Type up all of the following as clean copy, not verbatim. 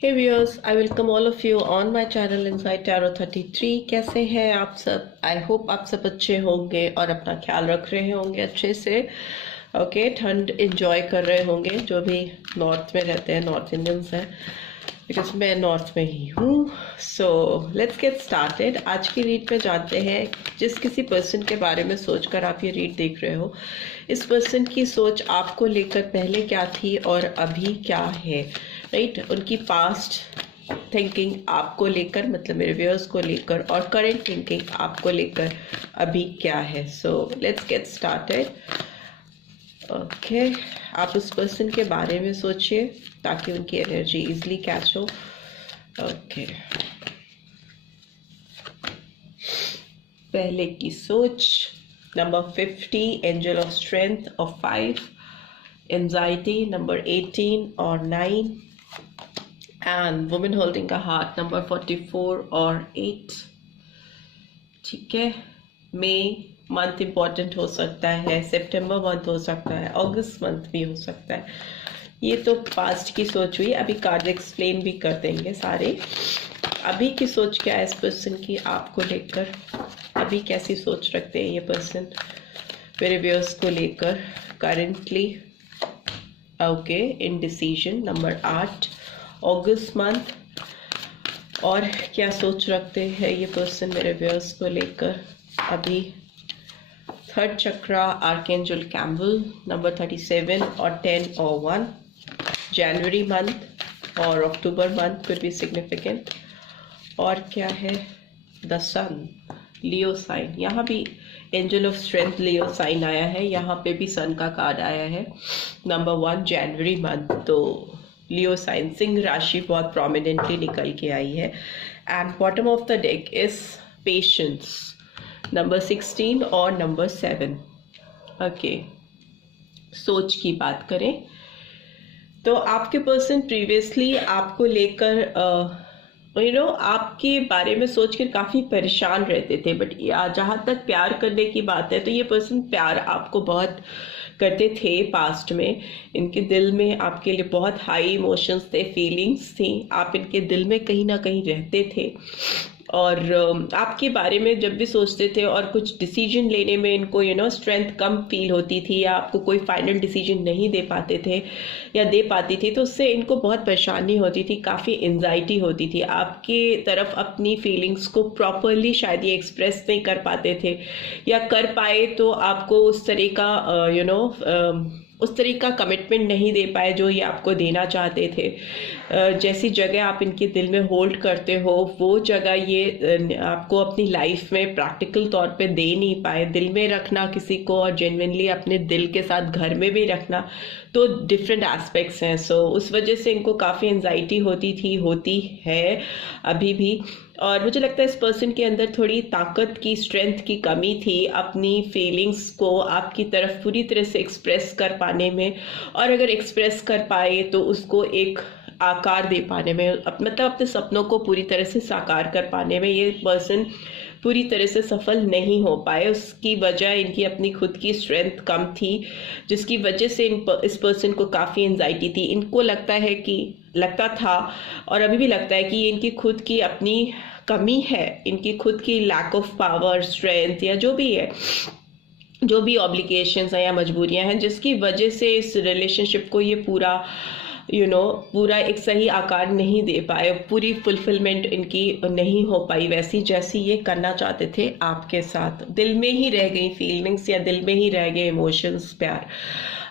Hey viewers, I welcome all of you on my channel Inside Tarot 33। कैसे हैं आप सब? आई होप आप सब अच्छे होंगे और अपना ख्याल रख रहे होंगे अच्छे से। ओके, ठंड एंजॉय कर रहे होंगे जो भी नॉर्थ में रहते हैं, नॉर्थ इंडियंस हैं, बिकॉज मैं नॉर्थ में ही हूँ। So let's get started. आज की रीड में जानते हैं जिस किसी पर्सन के बारे में सोचकर आप ये रीड देख रहे हो, इस पर्सन की सोच आपको लेकर पहले क्या थी और अभी क्या है। राइट, उनकी पास्ट थिंकिंग आपको लेकर, मतलब मेरे व्यूअर्स को लेकर, और करेंट थिंकिंग आपको लेकर अभी क्या है। So let's get started. Okay, आप उस पर्सन के बारे में सोचिए ताकि उनकी एनर्जी इजली कैच हो। ओके, पहले की सोच। Number 50, angel of strength of 5, anxiety number 18 और 9, एंड वुमेन होल्डिंग का हार्ट नंबर 44 और 8। ठीक है, मई मंथ इम्पॉर्टेंट हो सकता है, सितंबर मंथ हो सकता है, अगस्त मंथ भी हो सकता है। ये तो पास्ट की सोच हुई। अभी कार्ड एक्सप्लेन भी कर देंगे सारे। अभी की सोच क्या है इस पर्सन की आपको लेकर? अभी कैसी सोच रखते हैं ये पर्सन मेरे व्यूअर्स को लेकर करेंटली? ओके, इनडिसीजन नंबर 8, अगस्त मंथ। और क्या सोच रखते हैं ये पर्सन मेरे व्यूअर्स को लेकर अभी? Third chakra, archangel Camael number 37 और 10 और 1, जनवरी मंथ और October month could be significant. और क्या है? The sun, Leo sign. यहाँ भी angel of strength Leo sign आया है, यहाँ पे भी सन का कार्ड आया है नंबर 1 जनवरी मंथ। तो लियो साइन, सिंह राशि बहुत प्रोमिनेंटली निकल के आई है। And bottom of the deck is patience number 16 और नंबर 7। ओके, सोच की बात करें तो आपके पर्सन प्रीवियसली आपको लेकर आपके बारे में सोचकर काफ़ी परेशान रहते थे, बट जहाँ तक प्यार करने की बात है तो ये पर्सन प्यार आपको बहुत करते थे पास्ट में। इनके दिल में आपके लिए बहुत हाई इमोशंस थे, फीलिंग्स थी, आप इनके दिल में कहीं ना कहीं रहते थे। और आपके बारे में जब भी सोचते थे और कुछ डिसीजन लेने में इनको स्ट्रेंथ कम फील होती थी, या आपको कोई फाइनल डिसीजन नहीं दे पाते थे या दे पाती थी, तो उससे इनको बहुत परेशानी होती थी, काफ़ी एंजाइटी होती थी। आपके तरफ अपनी फीलिंग्स को प्रॉपरली शायद ये एक्सप्रेस नहीं कर पाते थे, या कर पाए तो आपको उस तरह का उस तरीका कमिटमेंट नहीं दे पाए जो ये आपको देना चाहते थे। जैसी जगह आप इनके दिल में होल्ड करते हो वो जगह ये आपको अपनी लाइफ में प्रैक्टिकल तौर पे दे नहीं पाए। दिल में रखना किसी को और जेन्युइनली अपने दिल के साथ घर में भी रखना तो डिफरेंट एस्पेक्ट्स हैं। सो उस वजह से इनको काफ़ी एंजाइटी होती है अभी भी। और मुझे लगता है इस पर्सन के अंदर थोड़ी ताकत की, स्ट्रेंथ की कमी थी अपनी फीलिंग्स को आपकी तरफ पूरी तरह से एक्सप्रेस कर पाने में, और अगर एक्सप्रेस कर पाए तो उसको एक आकार दे पाने में, मतलब अपने सपनों को पूरी तरह से साकार कर पाने में ये पर्सन पूरी तरह से सफल नहीं हो पाए। उसकी वजह इनकी अपनी खुद की स्ट्रेंथ कम थी, जिसकी वजह से इस पर्सन को काफ़ी एंजाइटी थी। इनको लगता था और अभी भी लगता है कि ये इनकी खुद की अपनी कमी है, इनकी खुद की लैक ऑफ पावर, स्ट्रेंथ, या जो भी है, जो भी ऑब्लिगेशंस हैं या मजबूरियां हैं, जिसकी वजह से इस रिलेशनशिप को ये पूरा एक सही आकार नहीं दे पाए, पूरी फुलफिलमेंट इनकी नहीं हो पाई वैसी जैसी ये करना चाहते थे आपके साथ। दिल में ही रह गई फीलिंग्स, या दिल में ही रह गए इमोशंस, प्यार।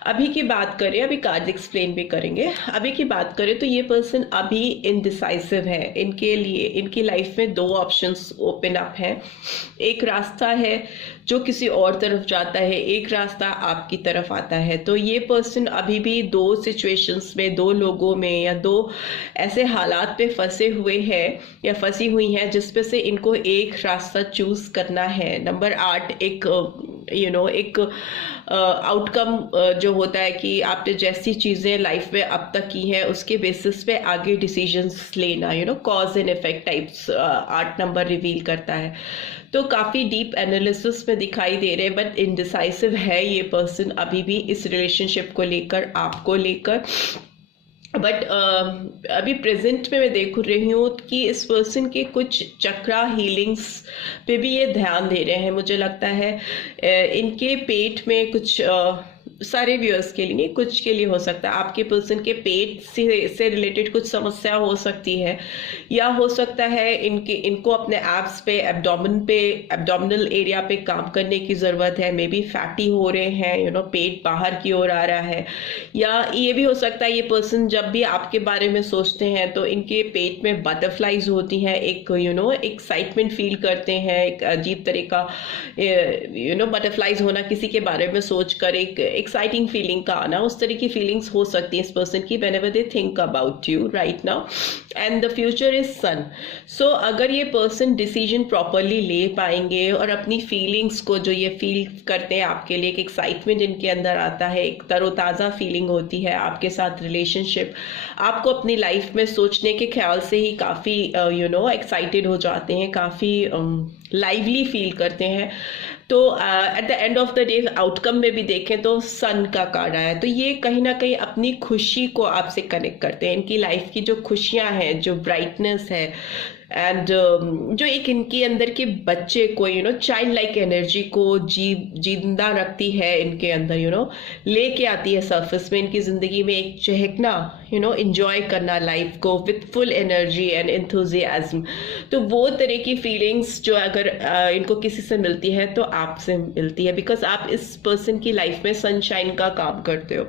अभी की बात करें, अभी कार्ड एक्सप्लेन भी करेंगे। अभी की बात करें तो ये पर्सन अभी इनडिसाइसिव है। इनके लिए इनकी लाइफ में 2 ऑप्शंस ओपन अप हैं। एक रास्ता है जो किसी और तरफ जाता है, एक रास्ता आपकी तरफ आता है। तो ये पर्सन अभी भी 2 सिचुएशंस में, 2 लोगों में, या 2 ऐसे हालात पे फंसे हुए हैं या फंसी हुई हैं जिसपे से इनको एक रास्ता चूज करना है। नंबर 8 एक एक आउटकम जो होता है कि आपने जैसी चीज़ें लाइफ में अब तक की हैं उसके बेसिस पे आगे डिसीजंस लेना, cause and effect types 8 number reveal करता है। तो काफ़ी डीप एनालिसिस में दिखाई दे रहे हैं, बट इनडिसाइसिव है ये पर्सन अभी भी इस रिलेशनशिप को लेकर, आपको लेकर। बट अभी प्रेजेंट में मैं देख रही हूँ कि इस पर्सन के कुछ चक्रा हीलिंग्स पे भी ये ध्यान दे रहे हैं। मुझे लगता है इनके पेट में कुछ सारे व्यूअर्स के लिए नहीं, कुछ के लिए हो सकता है आपके पर्सन के पेट से रिलेटेड कुछ समस्या हो सकती है, या हो सकता है इनको अपने एब्स पे एब्डोमिनल एरिया पे काम करने की ज़रूरत है। मे बी फैटी हो रहे हैं, पेट बाहर की ओर आ रहा है। या ये भी हो सकता है ये पर्सन जब भी आपके बारे में सोचते हैं तो इनके पेट में बटरफ्लाइज होती हैं, एक एक्साइटमेंट फील करते हैं, एक अजीब तरह का बटरफ्लाइज होना, किसी के बारे में सोचकर एक एक्साइटिंग फीलिंग का आना, उस तरह की फीलिंग्स हो सकती है इस पर्सन की whenever they think about you right now and the future is sun। so अगर ये पर्सन डिसीजन प्रॉपरली ले पाएंगे और अपनी फीलिंग्स को जो ये फील करते हैं आपके लिए, एक एक्साइटमेंट इनके अंदर आता है, एक तरोताज़ा फीलिंग होती है आपके साथ रिलेशनशिप, आपको अपनी लाइफ में सोचने के ख्याल से ही काफ़ी एक्साइटेड हो जाते हैं, काफ़ी लाइवली फील करते हैं। तो at the end of the day outcome में भी देखें तो सन का कार्ड आया है, तो ये कहीं ना कहीं अपनी खुशी को आपसे कनेक्ट करते हैं। इनकी लाइफ की जो खुशियां हैं, जो ब्राइटनेस है, एंड जो एक इनके अंदर के बच्चे को चाइल्ड लाइक एनर्जी को जिंदा रखती है इनके अंदर, लेके आती है सरफेस में इनकी जिंदगी में एक चहकना, एंजॉय करना लाइफ को with full energy and enthusiasm. तो वो तरह की फीलिंग्स जो अगर इनको किसी से मिलती है तो आपसे मिलती है, बिकॉज आप इस पर्सन की लाइफ में सनशाइन का काम करते हो,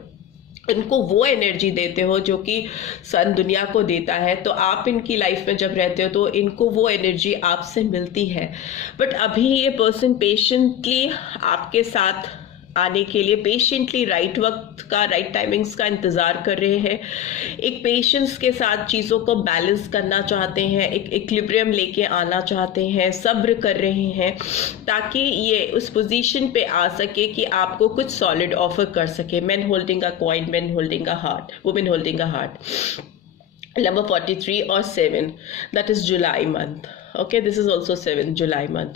इनको वो एनर्जी देते हो जो कि सन दुनिया को देता है। तो आप इनकी लाइफ में जब रहते हो तो इनको वो एनर्जी आपसे मिलती है। बट अभी ये पर्सन पेशेंटली आपके साथ आने के लिए पेशेंटली राइट वक्त का, राइट टाइमिंग्स का इंतज़ार कर रहे हैं, एक पेशेंस के साथ चीज़ों को बैलेंस करना चाहते हैं, एक इक्विलिब्रियम लेके आना चाहते हैं, सब्र कर रहे हैं ताकि ये उस पोजीशन पे आ सके कि आपको कुछ सॉलिड ऑफर कर सके। Man holding a coin, man holding a heart, women holding a heart. Number 43 और 7, that is July month. Okay, this is also 7 July month.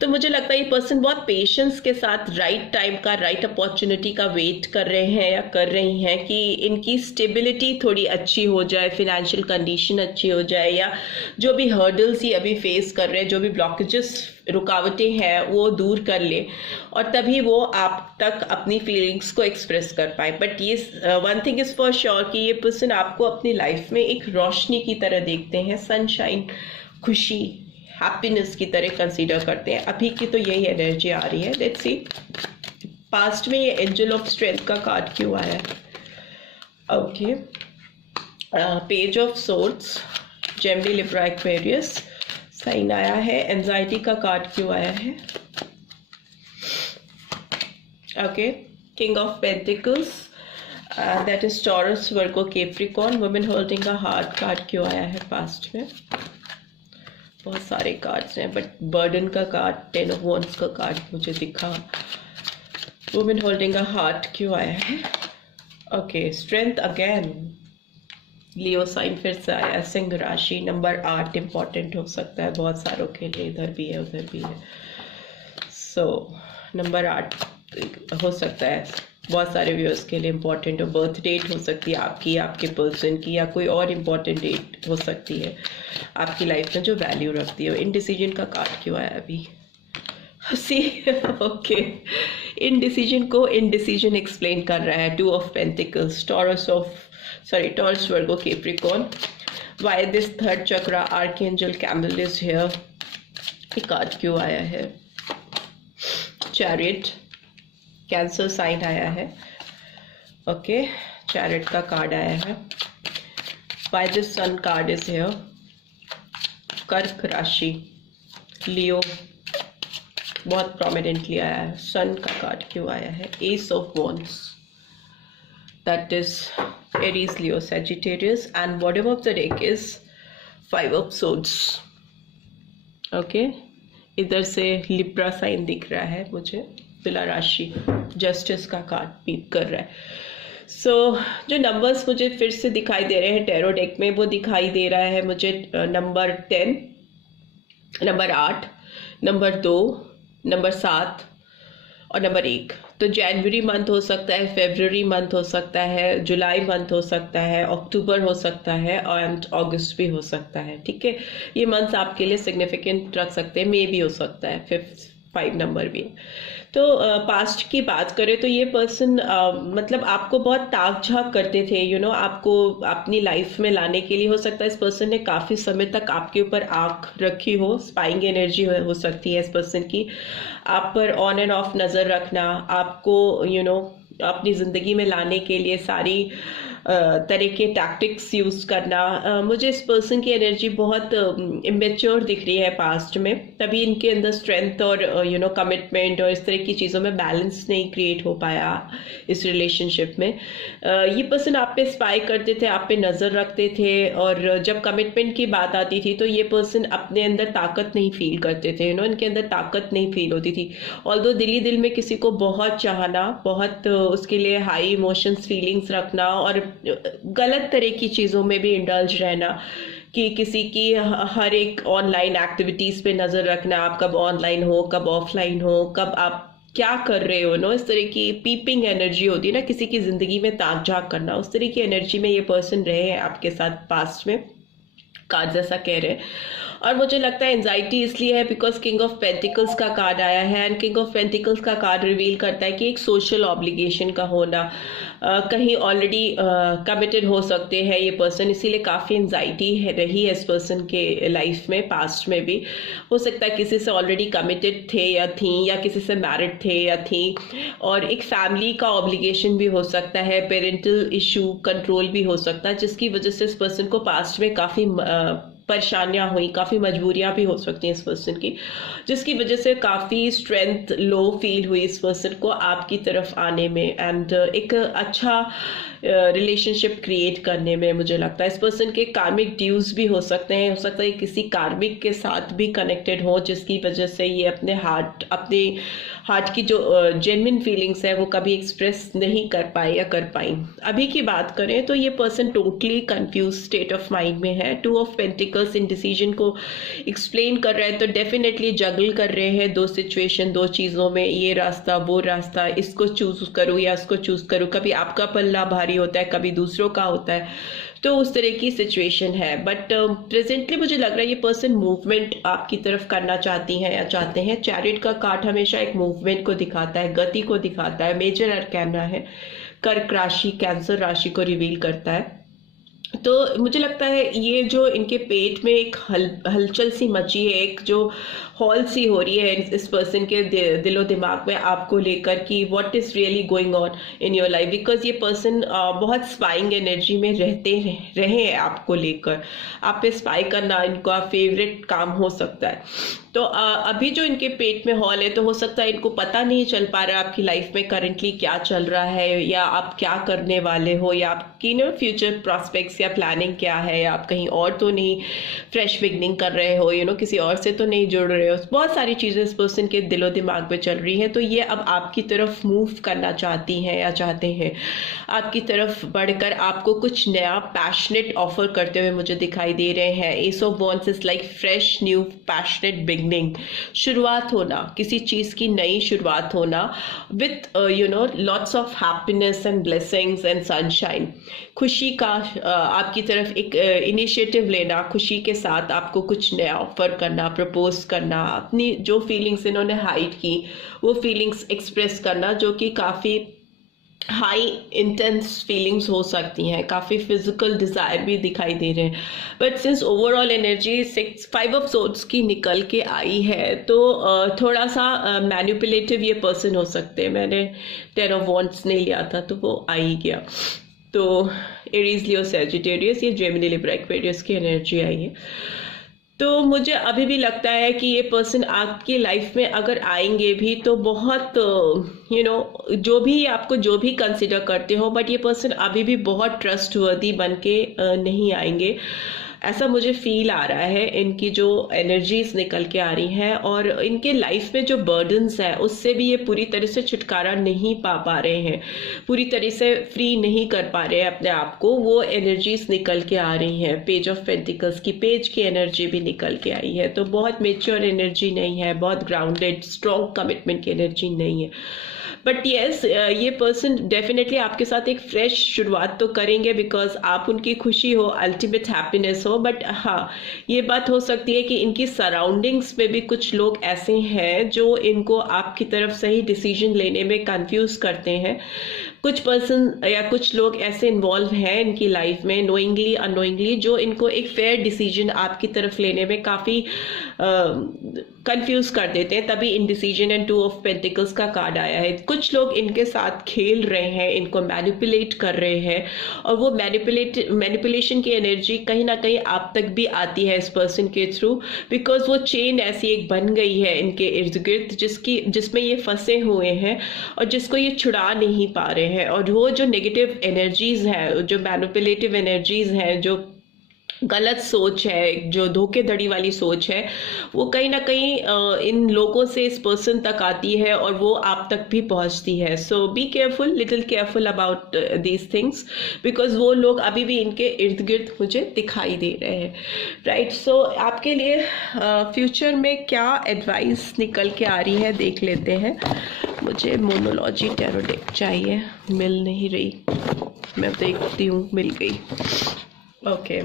तो मुझे लगता है ये पर्सन बहुत पेशेंस के साथ राइट टाइम का, राइट अपॉर्चुनिटी का वेट कर रहे हैं या कर रही हैं कि इनकी स्टेबिलिटी थोड़ी अच्छी हो जाए, फिनेंशियल कंडीशन अच्छी हो जाए, या जो भी हर्डल्स ही अभी फेस कर रहे हैं, जो भी ब्लॉकेजेस, रुकावटें हैं, वो दूर कर ले और तभी वो आप तक अपनी फीलिंग्स को एक्सप्रेस कर पाए। बट ये one thing is for sure कि ये पर्सन आपको अपनी लाइफ में एक रोशनी की तरह देखते हैं, सनशाइन, खुशी, हैप्पीनेस की तरह कंसीडर करते हैं। अभी की तो यही एनर्जी आ रही है। लेट्स सी पास्ट में ये एंजल ऑफ स्ट्रेंथ का कार्ड क्यों आया है। Okay, page of swords, Gemini, Libra, Aquarius sign आया है। एंजाइटी का कार्ड क्यों आया है। Okay, king of pentacles, that is Taurus, Virgo, Capricorn, women holding a heart card क्यों आया है पास्ट में। बहुत सारे कार्ड्स हैं बट बर्डन का कार्ड, 10 ऑफ वॉन्ड्स का कार्ड मुझे दिखा। वुमेन होल्डिंग अ हार्ट क्यों आया है। ओके, स्ट्रेंथ अगेन, लियो साइन फिर से आया। सिंह राशि, नंबर 8 इंपॉर्टेंट हो सकता है बहुत सारों के लिए, इधर भी है उधर भी है। सो नंबर 8 हो सकता है बहुत सारे व्यूअर्स के लिए इम्पॉर्टेंट हो। बर्थ डेट हो सकती है आपकी, आपके पर्सन की, या कोई और इम्पॉर्टेंट डेट हो सकती है आपकी लाइफ में जो वैल्यू रखती है। इनडिसीजन का कार्ड क्यों आया अभी। सी ओके, इनडिसीजन को इनडिसीजन एक्सप्लेन कर रहा है। 2 of pentacles, taurus, Virgo, Capricorn. Why this third chakra, archangel camel is here. ये कार्ड क्यों आया है। चैरियट, कैंसर साइन आया है। ओके, चैरियट का कार्ड आया है। Why this sun card is here. कर्क राशि, लियो बहुत प्रोमिनेंटली आया है। सन का कार्ड क्यों आया है। S of wands, that is Aries, Leo, Sagittarius, and bottom of the deck is 5 of swords. Okay, इधर से लिब्रा साइन दिख रहा है मुझे, तुला राशि, जस्टिस का कार्ड पीप कर रहा है। सो जो नंबर्स मुझे फिर से दिखाई दे रहे हैं टैरो डेक में, वो दिखाई दे रहा है मुझे नंबर 10, नंबर 8, नंबर 2, नंबर 7 और नंबर 1। तो जनवरी मंथ हो सकता है, फरवरी मंथ हो सकता है, जुलाई मंथ हो सकता है, अक्टूबर हो सकता है और अगस्त भी हो सकता है। ठीक है, ये मंथ्स आपके लिए सिग्निफिकेंट रख सकते हैं, मे भी हो सकता है, 5 नंबर भी। तो पास्ट की बात करें तो ये पर्सन मतलब आपको बहुत ताक झाक करते थे, आपको अपनी लाइफ में लाने के लिए। हो सकता है इस पर्सन ने काफ़ी समय तक आपके ऊपर आंख रखी हो, स्पाइंग एनर्जी हो सकती है इस पर्सन की। आप पर ऑन एंड ऑफ नज़र रखना, आपको अपनी ज़िंदगी में लाने के लिए सारी तरह के टैक्टिक्स यूज़ करना। मुझे इस पर्सन की एनर्जी बहुत इमेच्योर दिख रही है पास्ट में, तभी इनके अंदर स्ट्रेंथ और कमिटमेंट और इस तरह की चीज़ों में बैलेंस नहीं क्रिएट हो पाया इस रिलेशनशिप में। ये पर्सन आप पे स्पाई करते थे, आप पे नज़र रखते थे, और जब कमिटमेंट की बात आती थी तो ये पर्सन अपने अंदर ताकत नहीं फील करते थे, इनके अंदर ताकत नहीं फील होती थी। ऑल्दो दिल ही दिल में किसी को बहुत चाहना, बहुत उसके लिए हाई इमोशंस फीलिंग्स रखना, और गलत तरह की चीज़ों में भी इंडल्ज रहना, कि किसी की हर एक ऑनलाइन एक्टिविटीज़ पे नज़र रखना, आप कब ऑनलाइन हो, कब ऑफलाइन हो, कब आप क्या कर रहे हो, इस तरह की पीपिंग एनर्जी होती है ना, किसी की ज़िंदगी में ताक झाक करना, उस तरह की एनर्जी में ये पर्सन रहे हैं आपके साथ पास्ट में, कार्ड जैसा कह रहे हैं। और मुझे लगता है एंजाइटी इसलिए है बिकॉज किंग ऑफ पेंटिकल्स का कार्ड आया है, एंड किंग ऑफ पेंटिकल्स का कार्ड रिवील करता है कि एक सोशल ऑब्लिगेशन का होना, कहीं ऑलरेडी कमिटेड हो सकते हैं ये पर्सन, इसीलिए काफ़ी एंजाइटी रही है इस पर्सन के लाइफ में, पास्ट में भी। हो सकता है किसी से ऑलरेडी कमिटेड थे या थी, या किसी से मैरिड थे या थी, और एक फैमिली का ऑब्लिगेशन भी हो सकता है, पेरेंटल इशू कंट्रोल भी हो सकता है, जिसकी वजह से इस पर्सन को पास्ट में काफ़ी परेशानियां हुई, काफ़ी मजबूरियां भी हो सकती हैं इस पर्सन की, जिसकी वजह से काफ़ी स्ट्रेंथ लो फील हुई इस पर्सन को आपकी तरफ आने में, एंड एक अच्छा रिलेशनशिप क्रिएट करने में। मुझे लगता है इस पर्सन के कार्मिक ड्यूज भी हो सकते हैं, हो सकता है किसी कार्मिक के साथ भी कनेक्टेड हो, जिसकी वजह से ये अपने हार्ट की जो जेन्युइन फीलिंग्स है वो कभी एक्सप्रेस नहीं कर पाए या कर पाई। अभी की बात करें तो ये person totally confuse state of mind में है। 2 ऑफ पेंटिकल्स इन डिसीजन को एक्सप्लेन कर रहे हैं, तो डेफिनेटली जगल कर रहे हैं 2 सिचुएशन, 2 चीज़ों में, ये रास्ता वो रास्ता, इसको चूज करूँ या इसको चूज करूँ, कभी आपका पल्ला भारी होता है, कभी दूसरों का होता है, तो उस तरह की सिचुएशन है। बट प्रेजेंटली मुझे लग रहा है ये पर्सन मूवमेंट आपकी तरफ करना चाहती हैं या चाहते हैं। चैरिट का कार्ड हमेशा एक मूवमेंट को दिखाता है, गति को दिखाता है, मेजर अरकाना है, कर्क राशि, कैंसर राशि को रिवील करता है। तो मुझे लगता है ये जो इनके पेट में एक हलचल सी मची है, एक जो हॉल सी हो रही है इस पर्सन के दिलो दिमाग में आपको लेकर, कि what is really going on in your life, because ये पर्सन बहुत स्पाइंग एनर्जी में रहे हैं आपको लेकर। आप पे स्पाई करना इनका फेवरेट काम हो सकता है। तो अभी जो इनके पेट में हॉल है, तो हो सकता है इनको पता नहीं चल पा रहा है आपकी लाइफ में करंटली क्या चल रहा है, या आप क्या करने वाले हो, या आपकी फ्यूचर प्रॉस्पेक्ट्स या प्लानिंग क्या है, या आप कहीं और तो नहीं फ्रेश बिगनिंग कर रहे हो, किसी और से तो नहीं जुड़ रहे हो। बहुत सारी चीज़ें इस पर्सन के दिलो दिमाग में चल रही है। तो ये अब आपकी तरफ मूव करना चाहती हैं या चाहते हैं, आपकी तरफ बढ़कर आपको कुछ नया पैशनेट ऑफर करते हुए मुझे दिखाई दे रहे हैं। S of wands is like fresh new passionate beginning, शुरुआत होना, किसी चीज़ की नई शुरुआत होना, with lots of happiness and blessings and sunshine. खुशी का आपकी तरफ एक इनिशिएटिव लेना, खुशी के साथ आपको कुछ नया ऑफर करना, प्रपोज करना, अपनी जो फीलिंग्स इन्होंने हाइड की वो फीलिंग्स एक्सप्रेस करना, जो कि काफ़ी हाई इंटेंस फीलिंग्स हो सकती हैं, काफ़ी फिजिकल डिज़ायर भी दिखाई दे रहे हैं। But since overall energy 5 of swords की निकल के आई है, तो थोड़ा सा मैनिपुलेटिव ये पर्सन हो सकते हैं। मैंने 10 ऑफ वॉन्ड्स नहीं लिया था तो वो आ ही गया। तो एरीज, लियो, सैजिटेरियस, ये जेमिनी, लिब्रा, एक्वेरियस की एनर्जी आई है। तो मुझे अभी भी लगता है कि ये पर्सन आपकी लाइफ में अगर आएंगे भी तो बहुत जो भी आपको जो भी कंसिडर करते हो, बट ये पर्सन अभी भी बहुत ट्रस्टवर्दी बन के नहीं आएंगे। ऐसा मुझे फील आ रहा है। इनकी जो एनर्जीज निकल के आ रही हैं और इनके लाइफ में जो बर्डन्स है उससे भी ये पूरी तरह से छुटकारा नहीं पा रहे हैं, पूरी तरह से फ्री नहीं कर पा रहे हैं अपने आप को। वो एनर्जीज निकल के आ रही हैं। पेज ऑफ पेंटिकल्स की पेज की एनर्जी भी निकल के आई है। तो बहुत मेच्योर एनर्जी नहीं है, बहुत ग्राउंडेड स्ट्रॉन्ग कमिटमेंट की एनर्जी नहीं है। बट येस, ये पर्सन डेफिनेटली आपके साथ एक फ्रेश शुरुआत तो करेंगे, बिकॉज आप उनकी खुशी हो, अल्टीमेट हैप्पीनेस हो। बट हाँ, ये बात हो सकती है कि इनकी सराउंडिंग्स में भी कुछ लोग ऐसे हैं जो इनको आपकी तरफ सही डिसीजन लेने में कंफ्यूज करते हैं। कुछ पर्सन या कुछ लोग ऐसे इन्वॉल्व हैं इनकी लाइफ में, नोइंगली अनोइंगली, जो इनको एक फेयर डिसीजन आपकी तरफ लेने में काफ़ी कंफ्यूज कर देते हैं। तभी इनडिसीजन एंड 2 ऑफ पेंटिकल्स का कार्ड आया है। कुछ लोग इनके साथ खेल रहे हैं, इनको मैनिपुलेट कर रहे हैं, और वो मैनिपुलेशन की एनर्जी कहीं ना कहीं आप तक भी आती है इस पर्सन के थ्रू, बिकॉज वो चेन ऐसी एक बन गई है इनके इर्द गिर्द जिसमें ये फंसे हुए हैं और जिसको ये छुड़ा नहीं पा रहे हैं। और वो जो नेगेटिव एनर्जीज है, जो मैनिपुलेटिव एनर्जीज है, जो गलत सोच है, जो धोखेधड़ी वाली सोच है, वो कहीं ना कहीं इन लोगों से इस पर्सन तक आती है और वो आप तक भी पहुंचती है। So be careful, little careful about these things, because वो लोग अभी भी इनके इर्द गिर्द मुझे दिखाई दे रहे हैं। राइट, सो आपके लिए फ्यूचर में क्या एडवाइस निकल के आ रही है देख लेते हैं। मुझे मोनोलॉजी टैरो डेक चाहिए, मिल नहीं रही, मैं देखती हूँ, मिल गई। ओके,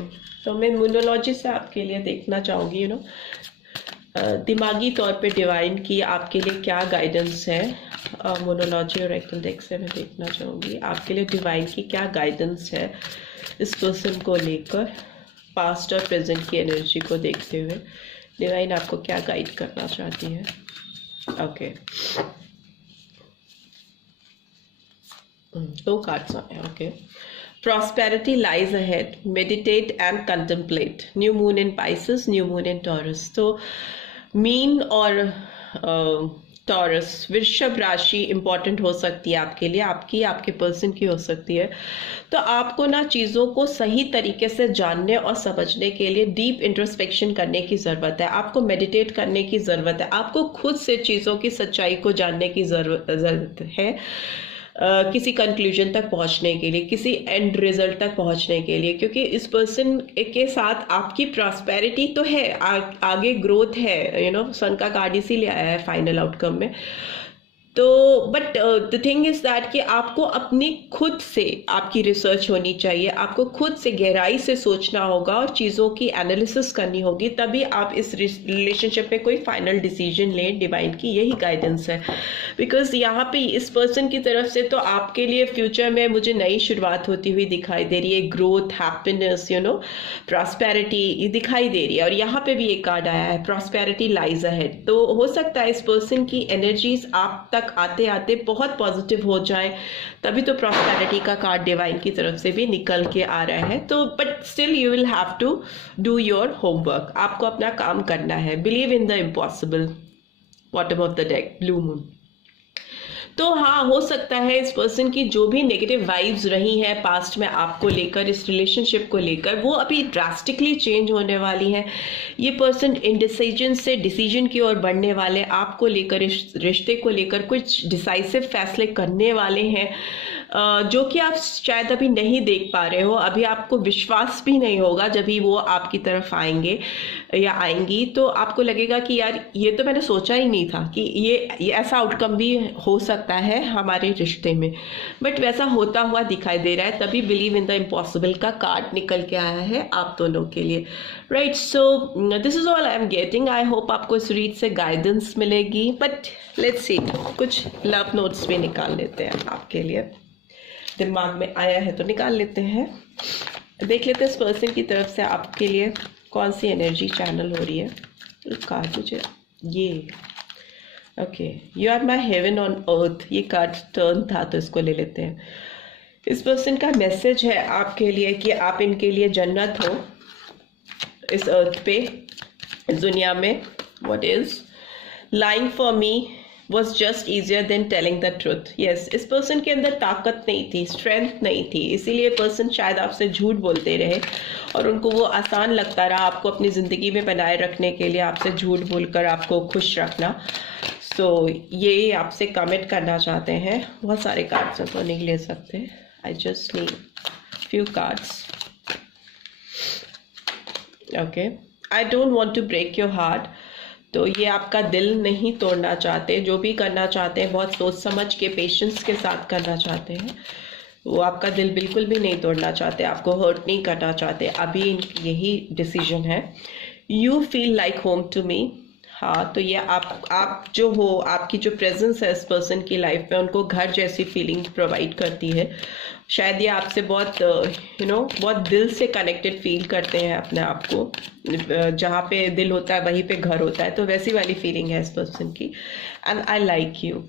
तो मैं मोनोलॉजी से आपके लिए देखना चाहूँगी, दिमागी तौर पे डिवाइन की आपके लिए क्या गाइडेंस है। मोनोलॉजी और एक्टल डेक से मैं देखना चाहूँगी आपके लिए डिवाइन की क्या गाइडेंस है इस पर्सन को लेकर, पास्ट और प्रेजेंट की एनर्जी को देखते हुए डिवाइन आपको क्या गाइड करना चाहती है। ओके, 2 कार्ड्स आए। Okay, Prosperity lies ahead. Meditate and contemplate. New moon in Pisces, new moon in Taurus. तो मीन और टॉरस, वृषभ राशि इंपॉर्टेंट हो सकती है आपके लिए, आपके पर्सन की हो सकती है। तो आपको ना चीज़ों को सही तरीके से जानने और समझने के लिए डीप इंट्रोस्पेक्शन करने की ज़रूरत है। आपको मेडिटेट करने की ज़रूरत है। आपको खुद से चीज़ों की सच्चाई को जानने की ज़रूरत है, किसी कंक्लूजन तक पहुंचने के लिए, किसी एंड रिजल्ट तक पहुंचने के लिए। क्योंकि इस पर्सन के साथ आपकी प्रॉस्पेरिटी तो है, आगे ग्रोथ है, सन का कार्ड इसीलिए आया है फाइनल आउटकम में। तो but the thing is that कि आपको अपनी खुद से आपकी रिसर्च होनी चाहिए, आपको खुद से गहराई से सोचना होगा और चीज़ों की एनालिसिस करनी होगी, तभी आप इस रिलेशनशिप में कोई फाइनल डिसीजन लें। डिवाइन की यही गाइडेंस है, बिकॉज यहाँ पे इस पर्सन की तरफ से तो आपके लिए फ्यूचर में मुझे नई शुरुआत होती हुई दिखाई दे रही है। ग्रोथ, हैप्पीनेस, प्रॉस्पेरिटी ये दिखाई दे रही है। और यहाँ पे भी एक कार्ड आया है, प्रॉस्पेरिटी लाइज अहेड। तो हो सकता है इस पर्सन की एनर्जीज आप तक आते आते बहुत पॉजिटिव हो जाए, तभी तो प्रॉस्पेरिटी का कार्ड डिवाइन की तरफ से भी निकल के आ रहा है। तो but still you will have to do your homework, आपको अपना काम करना है। Believe in the impossible. Bottom of the deck, blue moon. तो हाँ, हो सकता है इस पर्सन की जो भी नेगेटिव वाइब्स रही हैं पास्ट में आपको लेकर, इस रिलेशनशिप को लेकर, वो अभी ड्रास्टिकली चेंज होने वाली हैं। ये पर्सन इंडिसीजन से डिसीजन की ओर बढ़ने वाले, आपको लेकर, इस रिश्ते को लेकर कुछ डिसाइसिव फैसले करने वाले हैं, जो कि आप शायद अभी नहीं देख पा रहे हो। अभी आपको विश्वास भी नहीं होगा जब भी वो आपकी तरफ आएंगे या आएंगी, तो आपको लगेगा कि यार ये तो मैंने सोचा ही नहीं था कि ये ऐसा आउटकम भी हो सकता है हमारे रिश्ते में। बट वैसा होता हुआ दिखाई दे रहा है, तभी बिलीव इन द इम्पॉसिबल का कार्ड निकल के आया है आप दोनों के लिए। Right, so this is all I am getting. I hope आपको इस रीड से गाइडेंस मिलेगी। बट लेट्स सी, कुछ लव नोट्स भी निकाल लेते हैं आपके लिए, दिमाग में आया है तो निकाल लेते हैं। देख लेते हैं इस पर्सन की तरफ से आपके लिए कौन सी एनर्जी चैनल हो रही है। कार्ड मुझे ये, okay, you are my heaven on earth, ये कार्ड टर्न था तो इसको ले लेते हैं। इस पर्सन का मैसेज है आपके लिए कि आप इनके लिए जन्नत हो इस अर्थ पे, इस दुनिया में। What is lying for me, was just easier than telling the truth. Yes, इस पर्सन के अंदर ताकत नहीं थी, स्ट्रेंथ नहीं थी, इसीलिए पर्सन शायद आपसे झूठ बोलते रहे और उनको वो आसान लगता रहा आपको अपनी ज़िंदगी में बनाए रखने के लिए, आपसे झूठ बोलकर आपको खुश रखना। सो ये आपसे कमिट करना चाहते हैं। बहुत सारे कार्ड्स हैं तो नहीं ले सकते, I just need few cards. Okay, I don't want to break your heart. तो ये आपका दिल नहीं तोड़ना चाहते, जो भी करना चाहते हैं बहुत सोच समझ के पेशेंस के साथ करना चाहते हैं। वो आपका दिल बिल्कुल भी नहीं तोड़ना चाहते, आपको हर्ट नहीं करना चाहते। अभी यही डिसीजन है। You feel like home to me. हाँ, तो ये आप जो हो, आपकी जो प्रेजेंस है इस पर्सन की लाइफ में उनको घर जैसी फीलिंग प्रोवाइड करती है। शायद ये आपसे बहुत बहुत दिल से कनेक्टेड फील करते हैं अपने आप को। जहाँ पे दिल होता है वहीं पे घर होता है, तो वैसी वाली फीलिंग है इस पर्सन की। And I like you.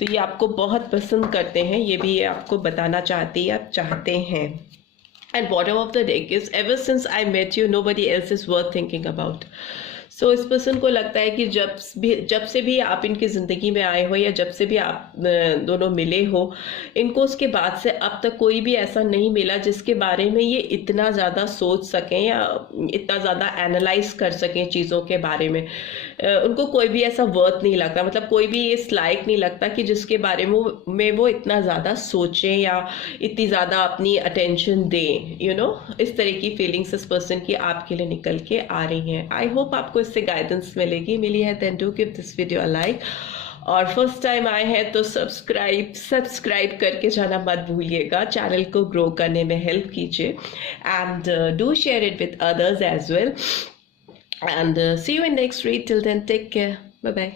तो ये आपको बहुत पसंद करते हैं, ये भी ये आपको बताना चाहती है, आप चाहते हैं। And bottom of the deck is ever since I met you nobody else is worth thinking about. So इस पर्सन को लगता है कि जब से भी आप इनकी ज़िंदगी में आए हो या जब से भी आप दोनों मिले हो, इनको उसके बाद से अब तक कोई भी ऐसा नहीं मिला जिसके बारे में ये इतना ज़्यादा सोच सकें या इतना ज़्यादा एनालाइज कर सकें चीज़ों के बारे में। उनको कोई भी ऐसा वर्थ नहीं लगता, मतलब कोई भी इस लायक नहीं लगता कि जिसके बारे में वो इतना ज़्यादा सोचें या इतनी ज़्यादा अपनी अटेंशन दें। इस तरह की फीलिंग्स इस पर्सन की आपके लिए निकल के आ रही हैं। आई होप आपको इससे गाइडेंस मिली है। Then do give this video a like, और फर्स्ट टाइम आए हैं तो सब्सक्राइब करके जाना मत भूलिएगा। चैनल को ग्रो करने में हेल्प कीजिए and do share it with others as well. And see you in next read. Till then, take care. Bye bye.